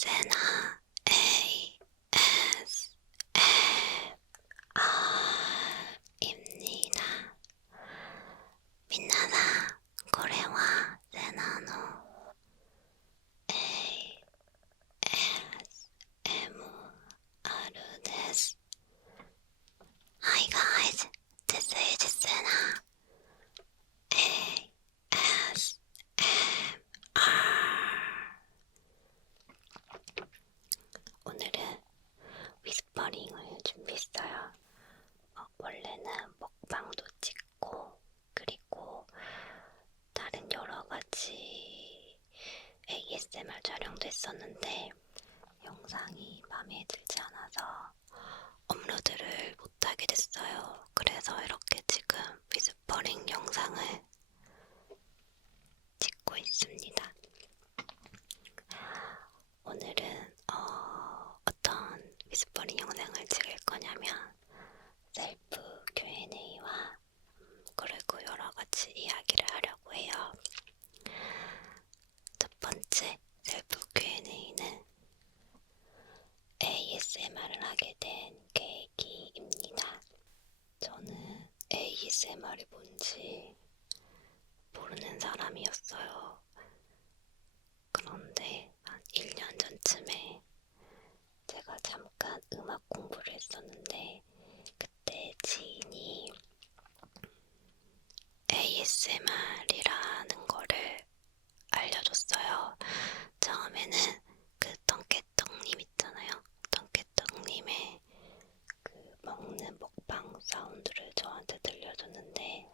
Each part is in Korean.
세나 ASMR입니다. 민나나 고래와 세나노 ASMR です。Hi guys, this is Sena ASMR. 오늘은 위스퍼링을 준비했어요. 원래는 먹방도 찍고 그리고 다른 여러가지 ASMR 촬영도 했었는데 영상이 마음에 들지 않아서 업로드를 못하게 됐어요. 그래서 이렇게 지금 위스퍼링 영상을 찍고 있습니다. 오늘은 어떤 위스퍼링 영상을 찍을 거냐면 셀프 Q&A와 그리고 여러가지 이야기를 하려고 해요. 첫 번째 셀프 Q&A는 ASMR을 하게 된 계기입니다. 저는 ASMR이 뭔지 모르는 사람이었어요. 그런데 한 1년 전쯤에 제가 잠깐 음악 공부를 했었는데 그때 지인이 ASMR이라는 거를 알려줬어요. 처음에는 그 덩케떡님 있잖아요. 덩케떡님의 그 먹는 먹방 사운드를 저한테 들려줬는데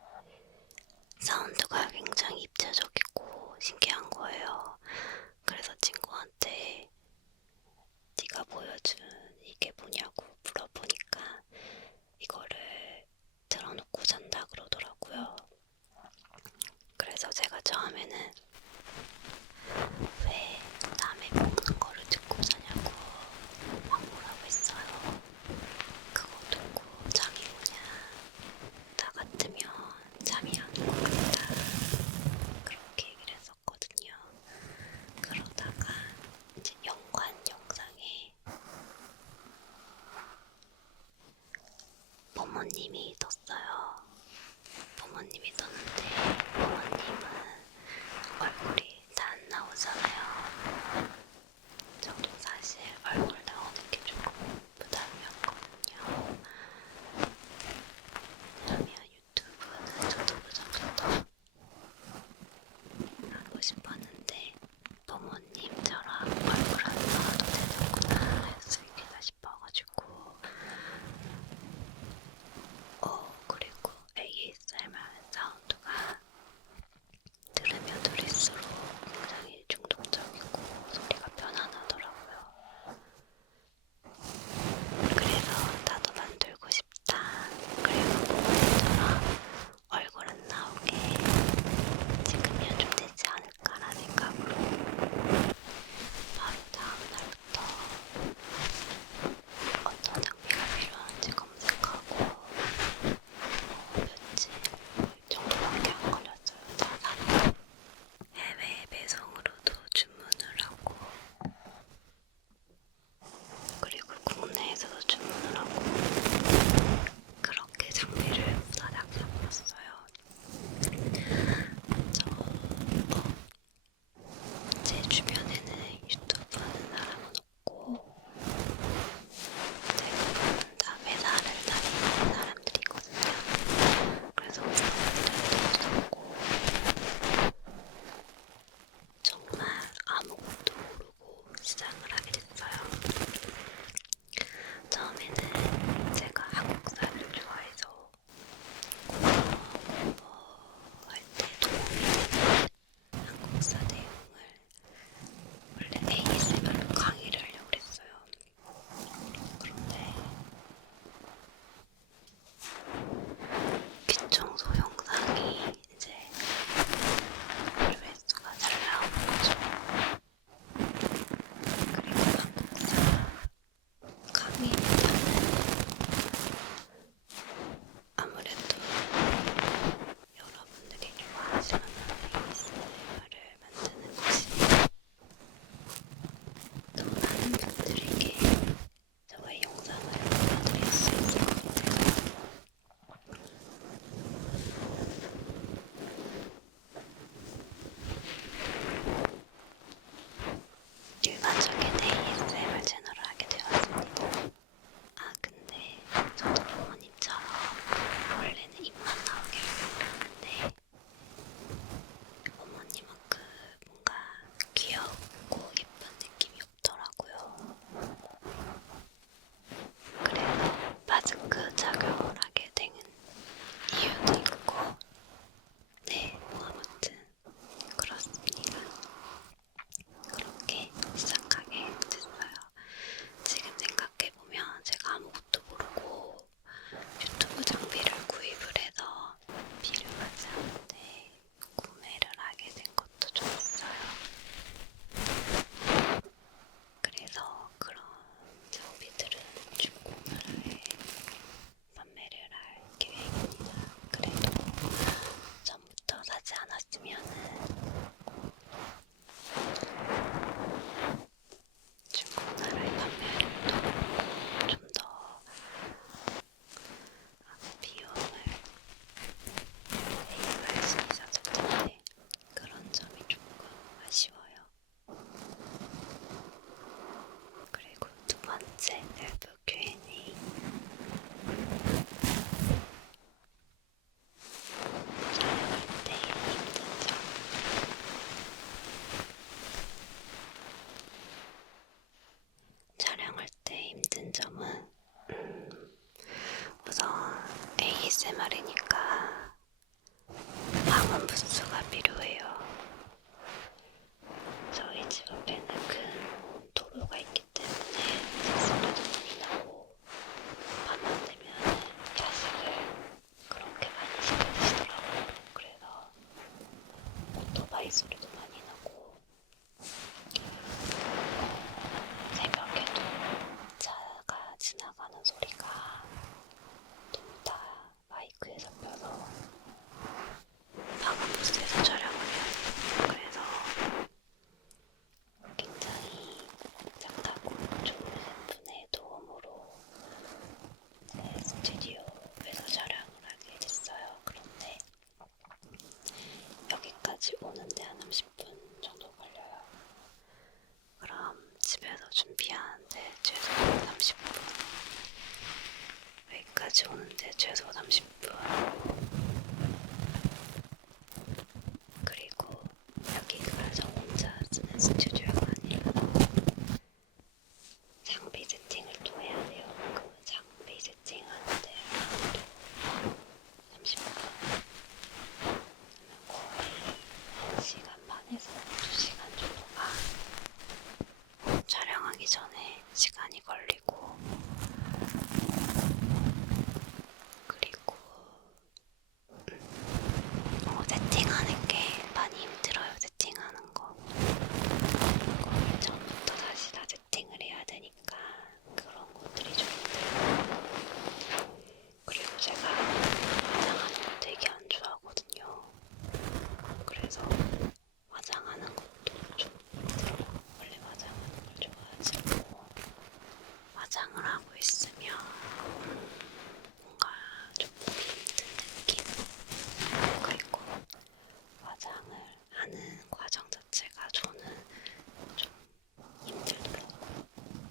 사운드가 굉장히 입체적이고 신기한 거예요. 그래서 친구한테 네가 보여준 이게 뭐냐고 물어보니까 이거를 틀어놓고 잔다 그러더라고요. 그래서 제가 처음에는 왜 남의 먹는 거를 듣고 자냐고 막 뭐라고 했어요. 그거 듣고 잠이 오냐? 나 같으면 잠이 안 오겠다. 그렇게 얘기를 했었거든요. 그러다가 이제 연관 영상에 부모님이 떴어요. 부모님이 떴는데 부모님은 가면은 중국 나라의 판매율도 좀 더 비용을 대입할 수 있었을 텐데 그런 점이 조금 아쉬워요. 그리고 두 번째 셀프 Q&A. 촬영할 때 힘든 점. 촬영할 때 힘든 점은 우선 ASMR이니까 방음 부스가 필요해요. 저희 집 앞에는 큰 도로가 있기 때문에 소리도 많이 나고 밤만 되면 야식을 그렇게 많이 시켜 드시더라고요. 그래서 오토바이 소리도 많이 나고 새벽에도 차가 지나가는 소리가 너무 다 마이크에 잡혀서 방음 부스에서 촬영을 해야 돼요. 그래서 굉장히 착하고 좋은 분의 도움으로 제 스튜디오에서 촬영을 하게 됐어요. 그런데 여기까지 오는데 한 30분 정도 걸려요. 그럼 집에서 준비하는데 최소 30분, 여기까지 오는데 최소 30분, 그리고 여기 그래서 혼자 쓰는 스튜디오가 아니라 장비 세팅을 또 해야 돼요. 그 장비 세팅하는데 아무도 30분 하면 거의 1시간 반에서 2시간 정도가 촬영하기 전에 시간이 걸리고, 그리고 세팅하는 게 많이 힘들어요. 세팅하는 거. 거의 처음부터 다시 다 세팅을 해야 되니까 그런 것들이 좀 힘들어요. 그리고 제가 화장하는 거 되게 안 좋아하거든요. 그래서 화장하는 것도 좀 힘들어요. 원래 화장하는 걸 좋아하지 않고 화장을 하고 있으면 뭔가 좀 보기 힘든 느낌? 그리고 화장을 하는 과정 자체가 저는 좀 힘들더라고요.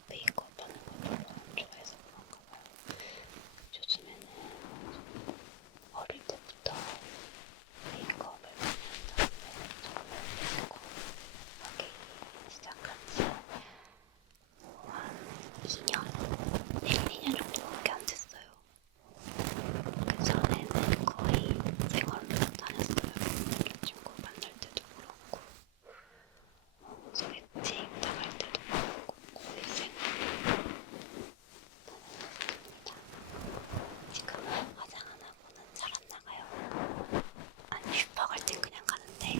메이크업 하는 걸 별로 안 좋아해서 그런가 봐요. 요즘에는 어릴 때부터 메이크업을 많이 한다는데 저는 메이크업 하기 시작한 지 한 2년, 1, 2년 정도밖에 안 됐어요. 그 전에는 거의 생얼로 다녔어요. 친구 만날 때도 그렇고, 소개팅 나갈 때도 그렇고, 거의 생얼로 다녔습니다. 지금은 화장 안 하고는 잘 안 나가요. 아니, 슈퍼 갈 땐 그냥 가는데,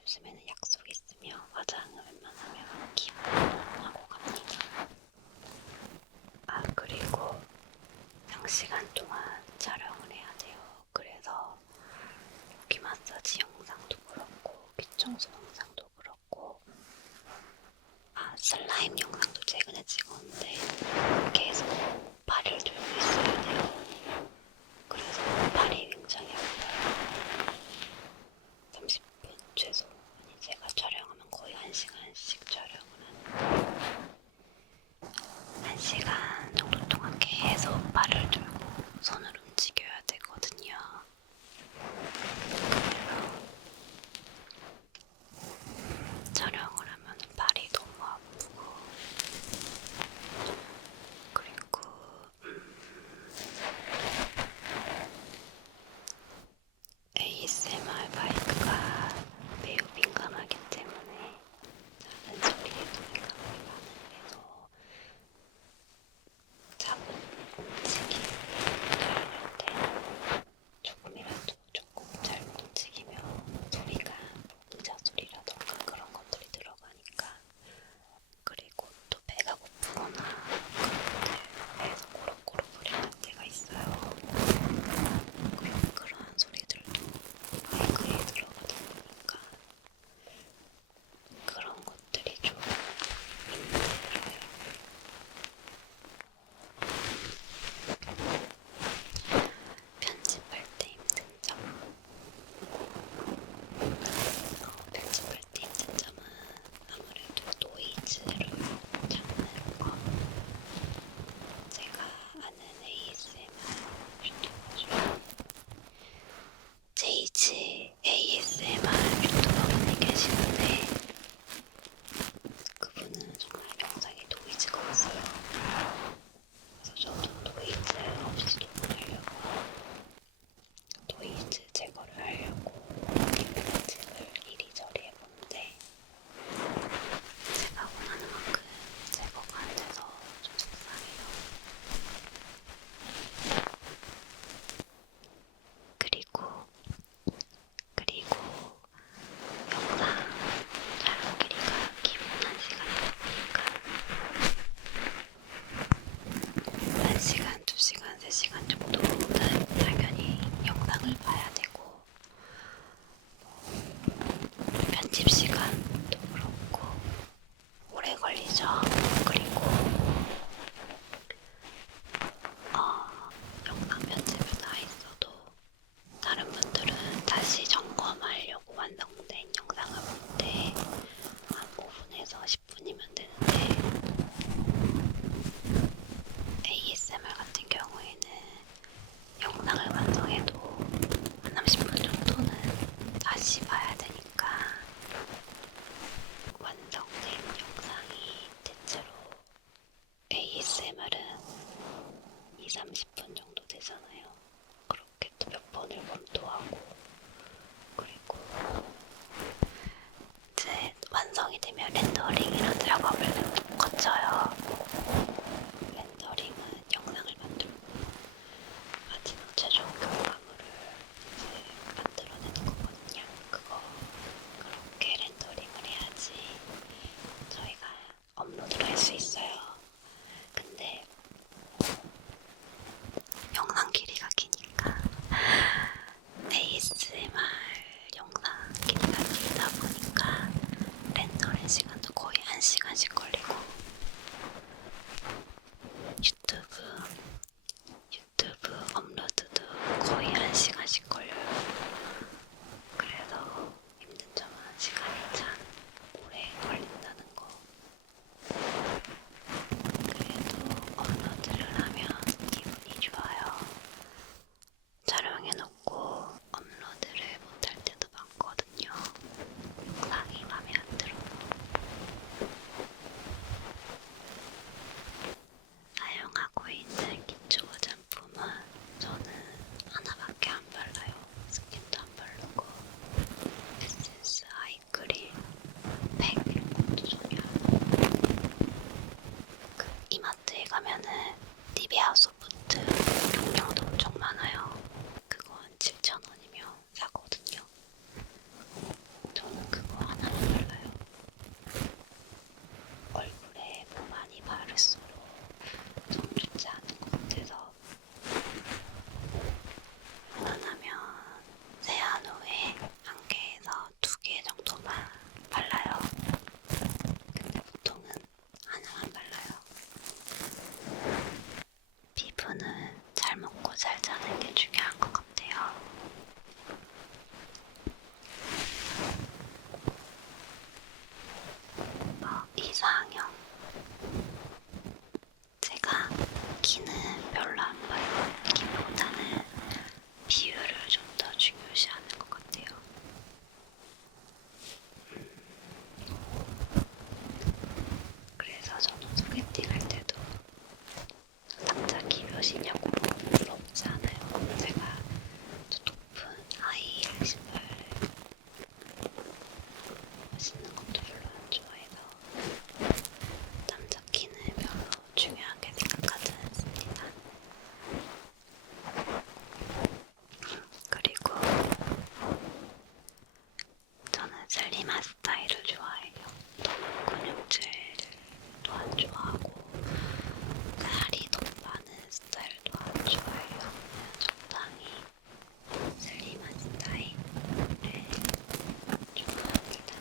요즘에는 약속 있으면 화장을 웬만하면 기본하고 갑니다. 아, 그리고 장시간 동안 촬영을 해야 돼요. 그래서 귀 마사지 영상도 그렇고, 귀 청소 영상도 그렇고, 슬라임 영상도 최근에 찍었는데 계속 발을 들고 있어야 돼요. 그래서 발이 굉장히 아파요. 30분 최소. 아니, 제가 촬영하면 거의 1시간씩 촬영을 하는데 1시간 정도 동안 계속 발을 들고 손을 움직여야 되거든요. 그래서 촬영을 하면 발이 너무 아프고 아니면 렌더링이라는 작업을 거쳐요. 렌더링은 영상을 만들고 마지막 최종 결과물을 이제 만들어내는 거거든요. 그렇게 렌더링을 해야지 저희가 업로드를 할 수 있어요. 근데 영상 길이가 기니까 ASMR 영상 길이가 길다 보니까 렌더링 시간도 거의 1시간씩 걸리고 유튜브 업로드도 거의 1시간씩 걸려요. 그래서 힘든 점은 시간이 참 오래 걸린다는 거. 그래도 업로드를 하면 기분이 좋아요. 촬영해놓고 업로드를 못할 때도 많거든요. 영상이 마음에 안 들어. 사용하고 있는 기초 화장품은 저는 하나밖에 안 발라요. 스킨도 안 바르고 에센스 아이크림 팩 이런 것도 전혀 이마트에 가면은 니베아 소프트 용량도 엄청 많아요. 그거 한 7,000원이면 사거든요. 저는 그거 하나만 발라요. 얼굴에 뭐 많이 바를수록 좀 좋지 않은 것 같아서 웬만하면 세안 후에 1개에서 2개 정도만 발라요. 근데 보통은 하나만 발라요. 피부는 잘 먹고 잘 자는 게 중요한 것 같아요. 이상형. 제가 키는 별로 안 봐요. 키보다는 비율을 좀 더 중요시하는 것 같아요. 그래서 저는 소개팅 할 때도 남자 키 몇이냐고 물어보지 않아요. 제가 저 높은 하이힐 신발 신는 것도 별로 안 좋아해서 남자 키는 별로 중요하게 생각하지 않습니다. 그리고 저는 슬림한 스타일을 좋아해요. 너무 근육질도 안 좋아하고 살이 너무 많은 스타일도 안 좋아해요. 적당히 슬림한 스타일을 좋아합니다.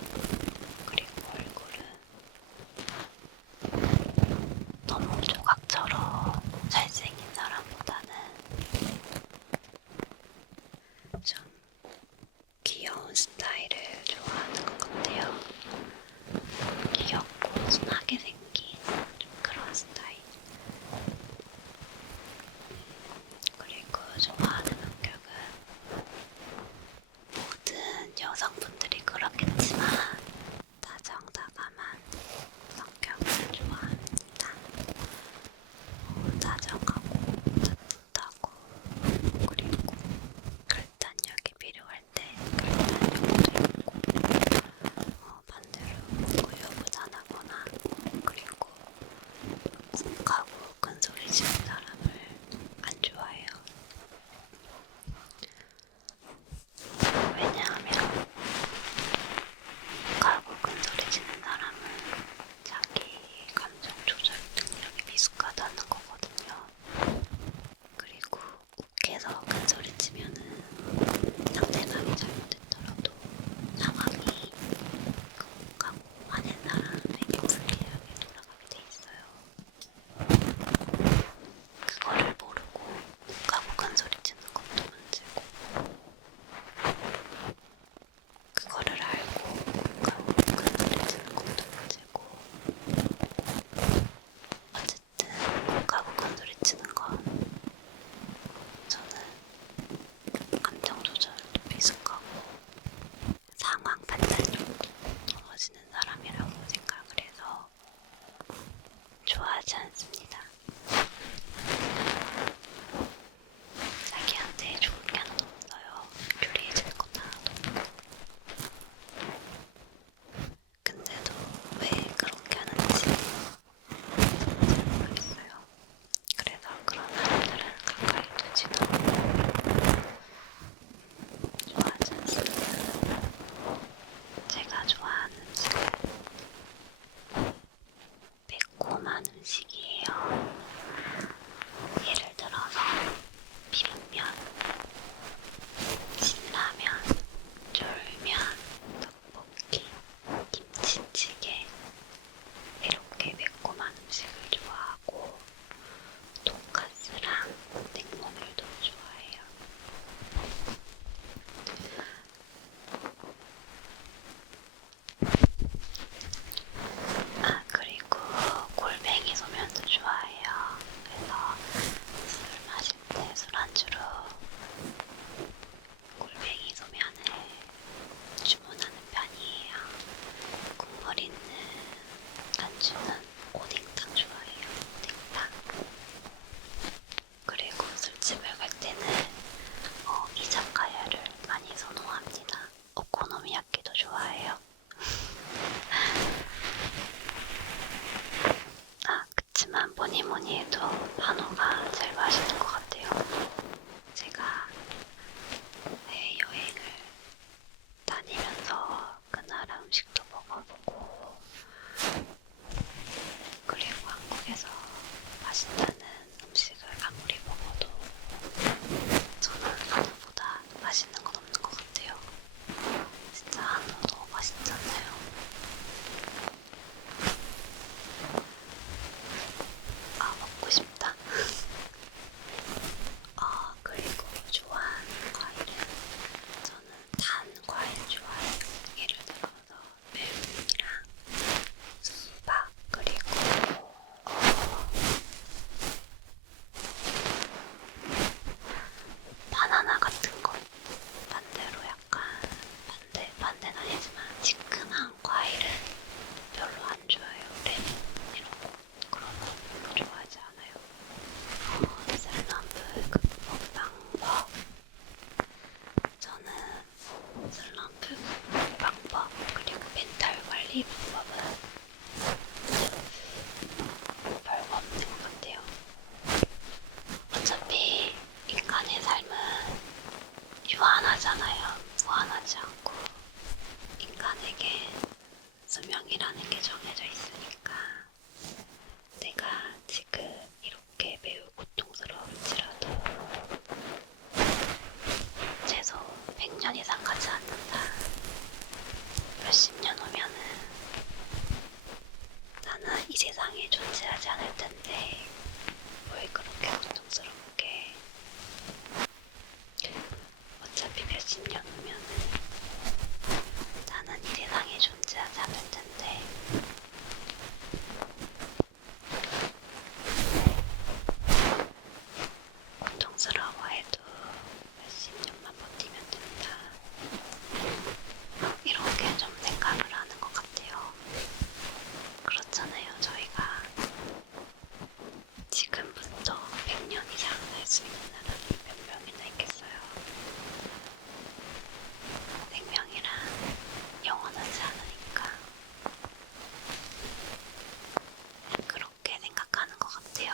그리고 얼굴은 너무 조각처럼 잘생긴 사람보다는 좀 귀여운 스타일을 좋아하는 것 같아요. 귀엽고 순하게 생긴 좀 그런 스타일. 그리고 좋아하는 성격은 모든 여성분들이 그렇겠지만 다정다감한 성격을 좋아합니다. 다정하고 따뜻하고 그리고 결단력이 필요할 때 결단력도 있고 반대로 우유부단하거나 그리고 욱하고 큰소리 치는 사람을 안 좋아해요. 왜냐하면 욱하고 큰소리 치는 사람은 자기 감정 조절 능력이 미숙하다는 거거든요. 그리고 욱해서 큰소리 치면은 상대방이 잘못했더라도 상황이 그 욱하고 화낸 사람에게 불리하게 돌아가게 돼 있어요. 그거를 모르고 욱하고 큰소리 치는 것도 문제고 그거를 알고 욱하고 큰소리 치는 것도 문제고 어쨌든 욱하고 큰소리 치는 건 저는 감정 조절도 미숙하고 상황 판단력도 떨어지는 사람이라고 생각을 해서 좋아하지 않습니다. 자기한테 좋은 게 하나도 없어요. 유리해지는 것도 하나도 없고. 근데도 좋아해요. 그치만 뭐니 뭐니 해도 한우가 제일 맛있는 것 같아요. 제가 해외여행을 다니면서 그 나라 음식도 먹어보고, 그리고 한국에서 맛있다는 음식을 아무리 먹어도 저는 한우보다 맛있는 건 없는 것 같아요. 진짜 한우 너무 맛있잖아요. 먹고 싶다. 그리고 좋아하는 과일은 저는 단 과일 좋아해요. 예를 들어서 메론이랑 수박, 그리고 바나나 같은 거. 반대로 약간 반대는 아니지만 시큼한 과일은 별로 안 좋아해요. 레몬 이런 거 그런 거 좋아하지 않아요. 슬럼프 극복 방법. 저는 슬럼프 극복 방법 그리고 멘탈 관리 방법은 별거 없는 것 같아요. 어차피 인간의 삶은 유한하잖아요. 무한하지 않고 인간에게 수명이라는 게 정해져 있으니까 내가 지금 이렇게 매우 고통스러울지라도 최소 100년 이상 가지 않는다. 몇십 년 후면은 나는 이 세상에 존재하지 않을 텐데 왜 그렇게 고통스럽게. 어차피 몇십 년 후면은 나는 이 세상에 존재하지 않을 텐데 고통스러워해도 몇십 년만 버티면 된다. 이렇게 좀 생각을 하는 것 같아요. 그렇잖아요. 저희가 지금부터 100년 이상 살 수 있는 나라는 몇 명이나 있겠어요. 생명이란 영원하지 않으니까 그렇게 생각하는 것 같아요.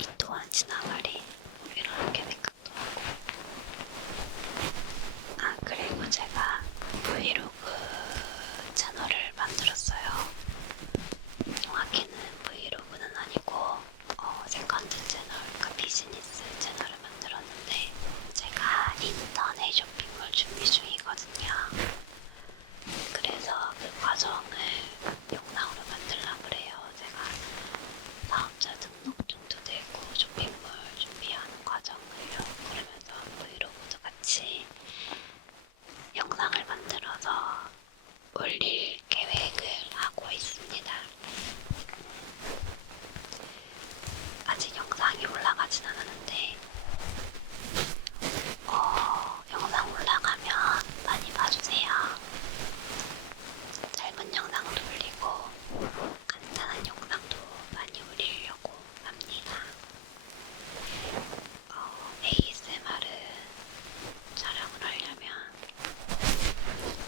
이 또한 지나가리 이렇게 생각도 하고. 그리고 제가 브이로그 채널을 만들었어요. 정확히는 브이로그는 아니고 세컨드 채널, 그러니까 비즈니스 채널을 만들었는데 제가 인터넷 쇼핑몰 준비 중이거든요. 그래서 그 과정을 영상으로 만들려고 그래요. 제가 사업자 등록증도 내고 쇼핑몰 준비하는 과정을요. 그러면서 브이로그도 같이 영상을 만들어서 올릴 계획을 하고 있습니다. 아직 영상이 올라가진 않았는데 영상 올라가면 많이 봐주세요. 짧은 영상도 올리고 간단한 영상도 많이 올리려고 합니다. ASMR은 촬영을 하려면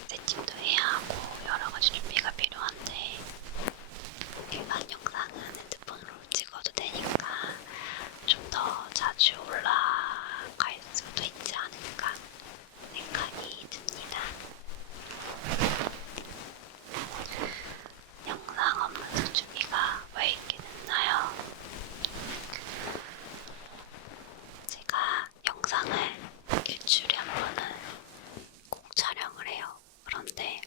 세팅도 해야 하고 여러가지 준비가 필요한데 일반 영상은 핸드폰으로 찍어도 되니까 좀 더 자주 올라갈 수도 있지 않을까 생각이 듭니다. 영상 업로드 준비가 왜 이렇게 늦나요? 제가 영상을 일주일에 한 번은 꼭 촬영을 해요. 그런데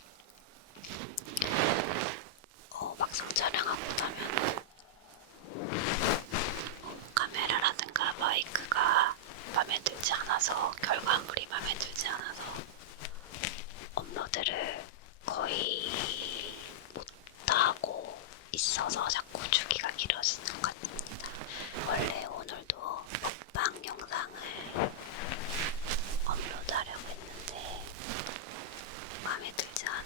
막상 촬영하고 나면 카메라라든가 마이크가 마음에 들지 않아서, 결과물이 마음에 들지 않아서 업로드를 거의 못하고 있어서 자꾸 주기가 길어지는 것 같습니다. 원래 오늘도 먹방 영상을 업로드하려고 했는데 마음에 들지 않아서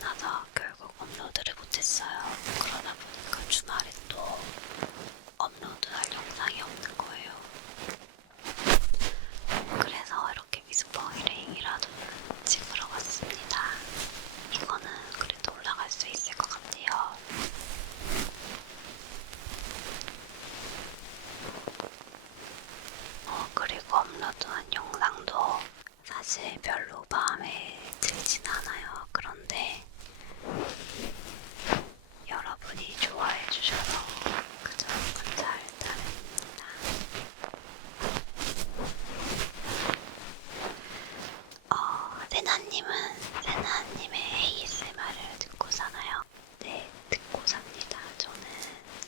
세나님의 ASMR을 듣고 사나요? 네, 듣고 삽니다. 저는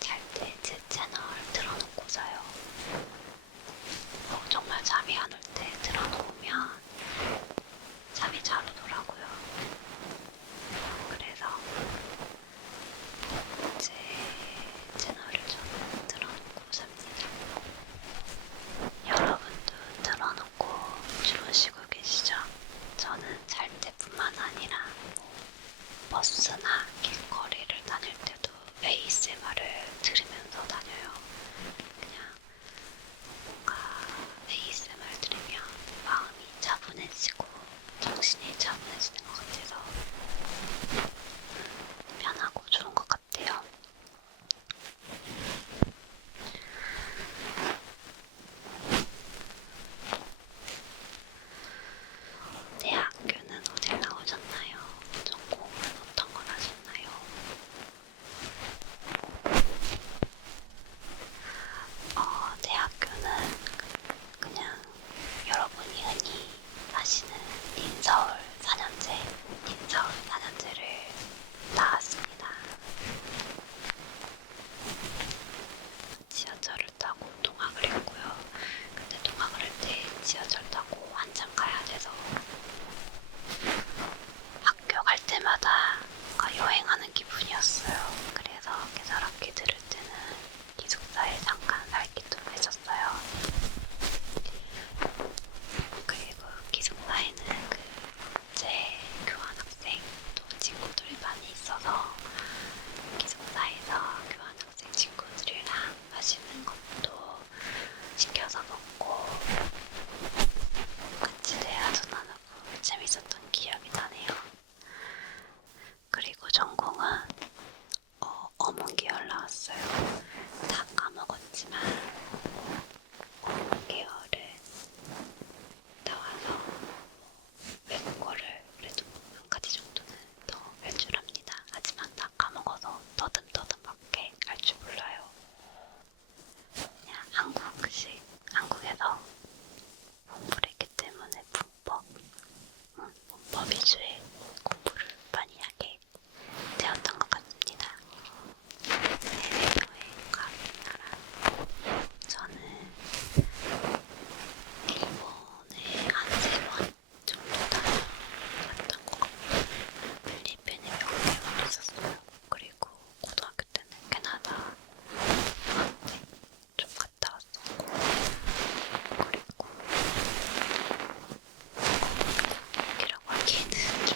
잘 때 제 채널 틀어놓고 자요. 정말 잠이 안 올 때 틀어놓으면 잠이 잘 오더라고요. 그래서 제 채널을 저는 틀어놓고 삽니다. 여러분도 틀어놓고 주무시고 계시죠? 저는 잘 때뿐만 아니라 버스나 길거리를 다닐 때도 ASMR을 들으면서 다녀요. 그냥 뭔가 ASMR 들으면 마음이 차분해지고 정신이 차분해지는 것 같아서 편하고 좋은 것 같아요. 대학교는 어딜 나오셨나요? 전공은 어떤 걸 하셨나요? 대학교는 그냥 여러분이 흔히 아시는 인서울 4년제를 나왔습니다. 지하철을 타고 통학을 했고요. 근데 통학을 할 때 지하철 타고 한참 가야 돼서 학교 갈 때마다 뭔가 여행하는 기분이었어요. 그래서 계절 학기 들을 때는 기숙사에 잠깐 살기도 했었어요. 그리고 기숙사에는 국제 교환학생 또 친구들이 많이 있어서 기숙사에서 교환학생 친구들이랑 맛있는 것도 시켜서 먹고 같이 대화도 나누고 재밌었던 기억이 나네요. 그리고 전공은 어문계열 나왔어요. 다 까먹었지만 어문계열은 나와서 외국어를 그래도 한 가지 정도는 더 할 줄 압니다. 하지만 다 까먹어서 더듬더듬밖에 할 줄 몰라요. 그냥 한국에서 공부를 했기 때문에 문법 위주의 공부를 많이 하게 되었던 것 같습니다. 해외여행 가는 나라. 저는 일본에 한 3번 정도 다녀왔던 것 같고 필리핀에 몇 개월 있었어요. 그리고 고등학교 때는 캐나다 좀 갔다 왔었고 그리고 미국이라고 하기에는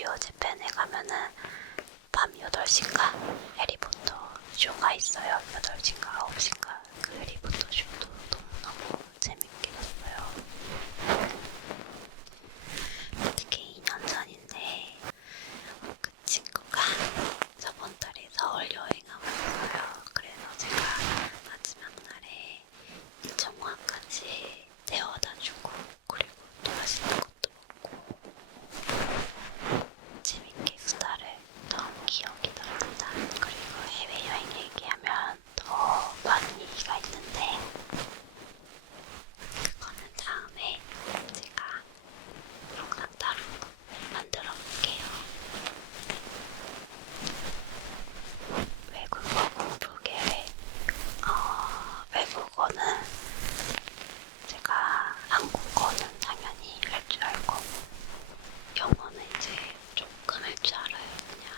스튜디오 재팬에 가면은 밤 8시인가 해리포터 쇼가 있어요. 8시인가 9시인가 그 해리포터 쇼도 너무너무 재밌게 봤어요. 특히 2년 전인데 그 친구가 저번 달에 서울 여행을 왔어요. 그래서 제가 마지막 날에 일정화까지 데워다주고 그리고 또 맛있는 것도 먹고 재밌게 수다를 던 기억이 납니다. 그리고 해외여행 얘기하면 더 많은 얘기가 있는데 그거는 다음에 제가 영상 따로 만들어 볼게요. 외국어 공부 계획. 외국어는 제가 한국어는 당연히 할 줄 알고 영어는 이제 조금 할 줄 알아요. 그냥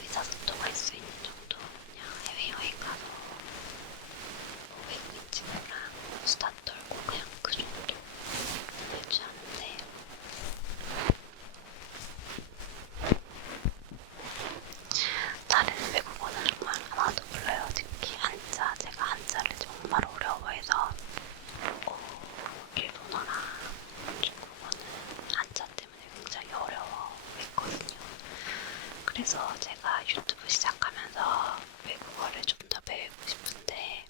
의사소통할 수 있는 정도. 그냥 해외여행 가서 뭐 외국인 친구랑 수다 떨고 그냥 그 정도 할 줄 아는데 다른 외국어는 정말 하나도 몰라요. 특히 한자. 제가 한자를 정말 어려워해서 일본어랑 중국어는 한자 때문에 굉장히 어려워했거든요. 그래서 제가 유튜브 시작하면서 외국어를 좀 더 배우고 싶은데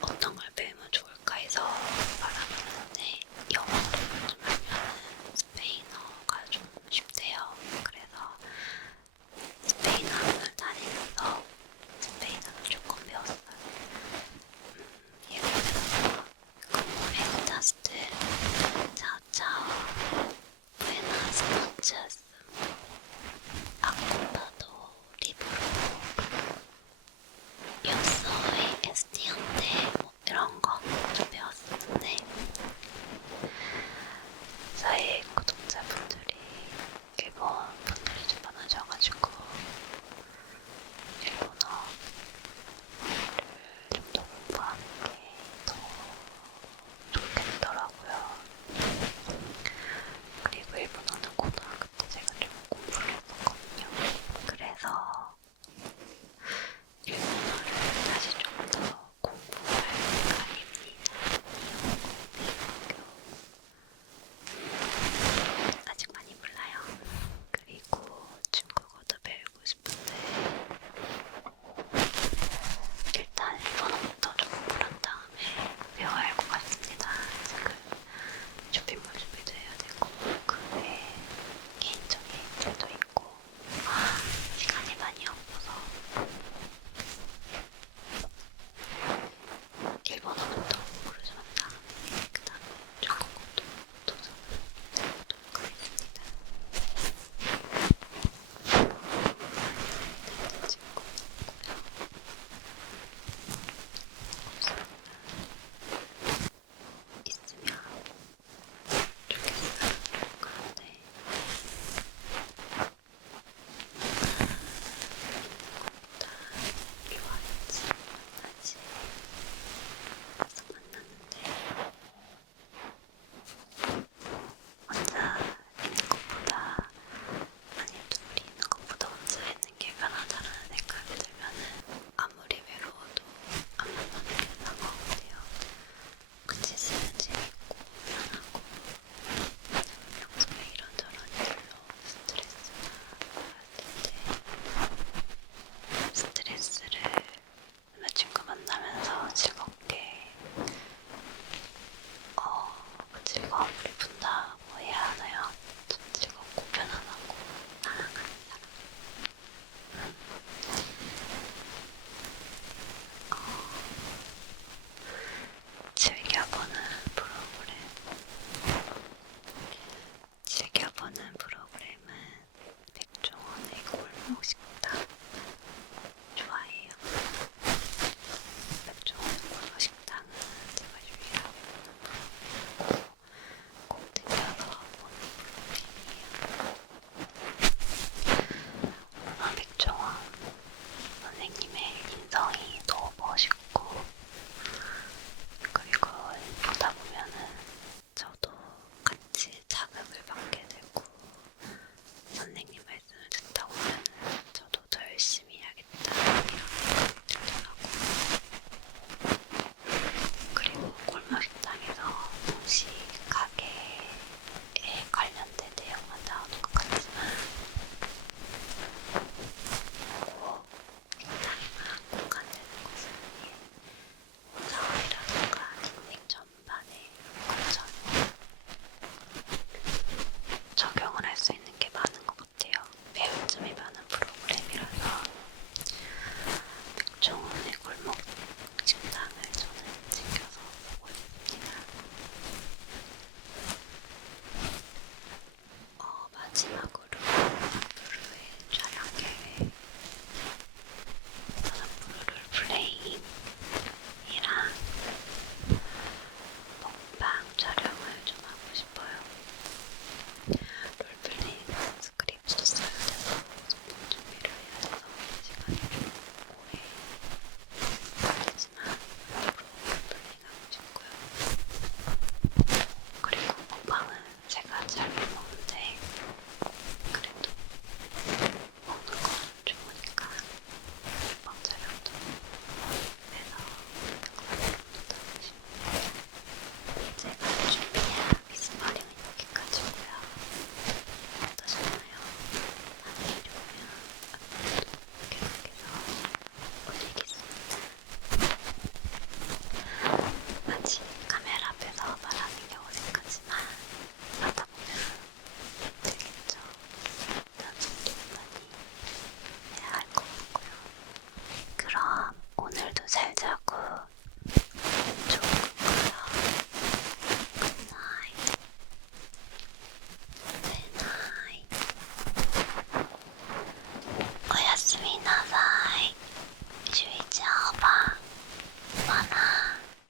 어떤 걸 배우면 좋을까 해서